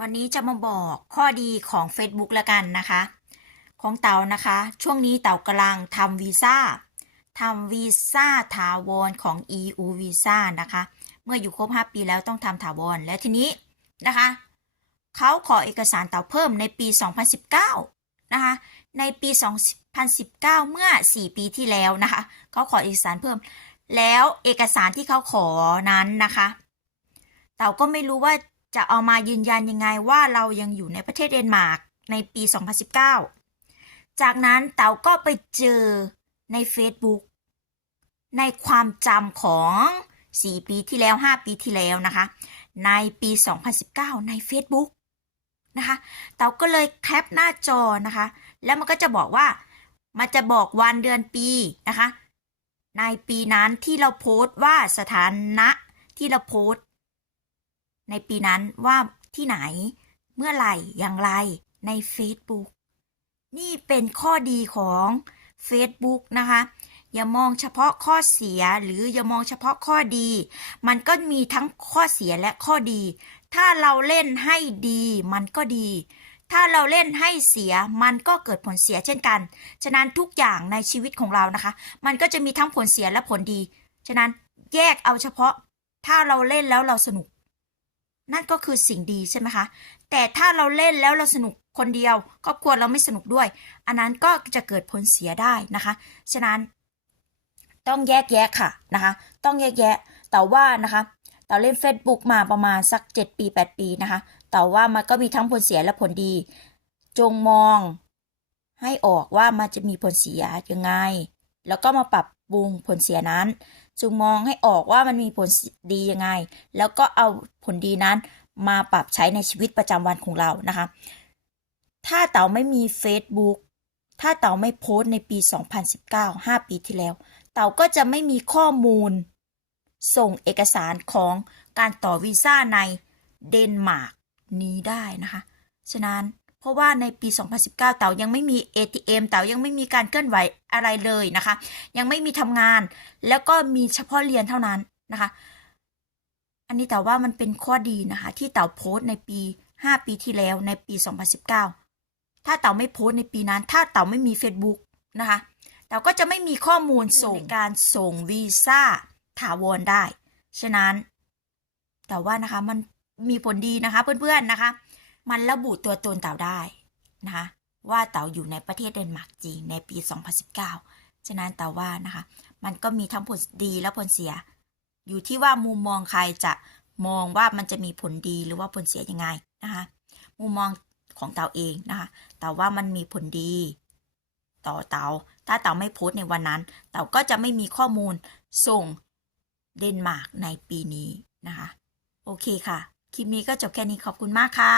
วันนี้จะมาบอกข้อดีของ Facebook ล้วกันนะคะ ของเต๋านะคะ ช่วงนี้เต๋ากำลังทำวีซ่าทำวีซ่าถาวรของ EU วีซ่านะคะ เมื่ออยู่ครบ 5 ปีแล้วต้องทำถาวรและทีนี้นะคะเขาขอเอกสารเต๋าเพิ่มในปี 2019 นะคะ ในปี 2019 เมื่อ 4 ปีที่แล้วนะคะเขาขอเอกสารเพิ่ม แล้วเอกสารที่เขาขอนั้นนะคะ เต๋าก็ไม่รู้ว่า จะเอามายืนยันยังไงว่าเรายังอยู่ในประเทศเดนมาร์กในปี 2019 จากนั้นเต๋าก็ไปเจอใน Facebook ในความจำของ 4 ปีที่แล้ว 5 ปีที่แล้วนะคะ ในปี 2019 ใน Facebook นะคะเต๋าก็เลยแคปหน้าจอนะคะ แล้วมันก็จะบอกว่า มันจะบอกวันเดือนปีนะคะ ในปีนั้นที่เราโพสต์ว่าสถานะที่เราโพสต์ ในปีนั้นว่าที่ไหน เมื่อไหร่ อย่างไรใน Facebook นี่เป็นข้อดีของ Facebook นะคะ อย่ามองเฉพาะข้อเสียหรืออย่ามองเฉพาะข้อดี มันก็มีทั้งข้อเสียและข้อดี ถ้าเราเล่นให้ดีมันก็ดี ถ้าเราเล่นให้เสียมันก็เกิดผลเสียเช่นกัน ฉะนั้นทุกอย่างในชีวิตของเรานะคะ มันก็จะมีทั้งผลเสียและผลดี ฉะนั้นแยกเอาเฉพาะ ถ้าเราเล่นแล้วเราสนุก นั่นก็คือสิ่งดีใช่ไหมคะ แต่ถ้าเราเล่นแล้วเราสนุกคนเดียวครอบครัวเราไม่สนุกด้วย อันนั้นก็จะเกิดผลเสียได้นะคะ ฉะนั้น ต้องแยกแยะค่ะนะคะ ต้องแยกแยะ แต่ว่านะคะเต่าเล่น Facebook มาประมาณสัก 7 ปี 8 ปีนะคะ แต่ว่ามันก็มีทั้งผลเสียและผลดี จงมองให้ออกว่ามันจะมีผลเสียยังไง แล้วก็มาปรับปรุงผลเสียนั้น จงมองให้ออกว่ามันมีผลดียังไง แล้วก็เอาผลดีนั้นมาปรับใช้ในชีวิตประจำวันของเรานะคะ ถ้าเต๋าไม่มี Facebook ถ้าเต๋าไม่โพสต์ในปี 2019 5 ปีที่แล้ว เต๋าก็จะไม่มีข้อมูล ส่งเอกสารของการต่อวีซ่าในเดนมาร์กนี้ได้นะคะ ฉะนั้น ราะว่าในปี 2019 เต๋ายังไม่มี ATM เต๋ายังไม่มีการเคลื่อนไหวอะไรเลยนะคะ ยังไม่มีทำงาน แล้วก็มีเฉพาะเรียนเท่านั้นนะคะ อันนี้แต่ว่ามันเป็นข้อดีนะคะ ที่เต๋าโพสต์ในปี 5 ปีที่แล้วในปี 2019 ถ้าเต๋าไม่โพสต์ในปีนั้น ถ้าเต๋าไม่มี Facebook นะคะเต๋าก็จะไม่มีข้อมูลส่งการส่งวีซ่าถาวรได้ ฉะนั้น แต่ว่านะคะมันมีผลดีนะคะเพื่อนๆนะคะ มันระบุตัวตนเต๋าได้นะคะว่าเต๋าอยู่ในประเทศเดนมาร์กจริงในปี 2019 ฉะนั้นเต๋าว่านะคะ มันก็มีทั้งผลดีและผลเสีย อยู่ที่ว่ามุมมองใครจะมองว่ามันจะมีผลดีหรือว่าผลเสียยังไงนะคะ มุมมองของเต๋าเองนะคะเต๋าว่ามันมีผลดี ต่อเต๋าถ้าเต๋าไม่โพสต์ในวันนั้น เต๋าก็จะไม่มีข้อมูลส่งเดนมาร์กในปีนี้นะคะ โอเคค่ะ คลิปนี้ก็จบแค่นี้ขอบคุณมากค่ะ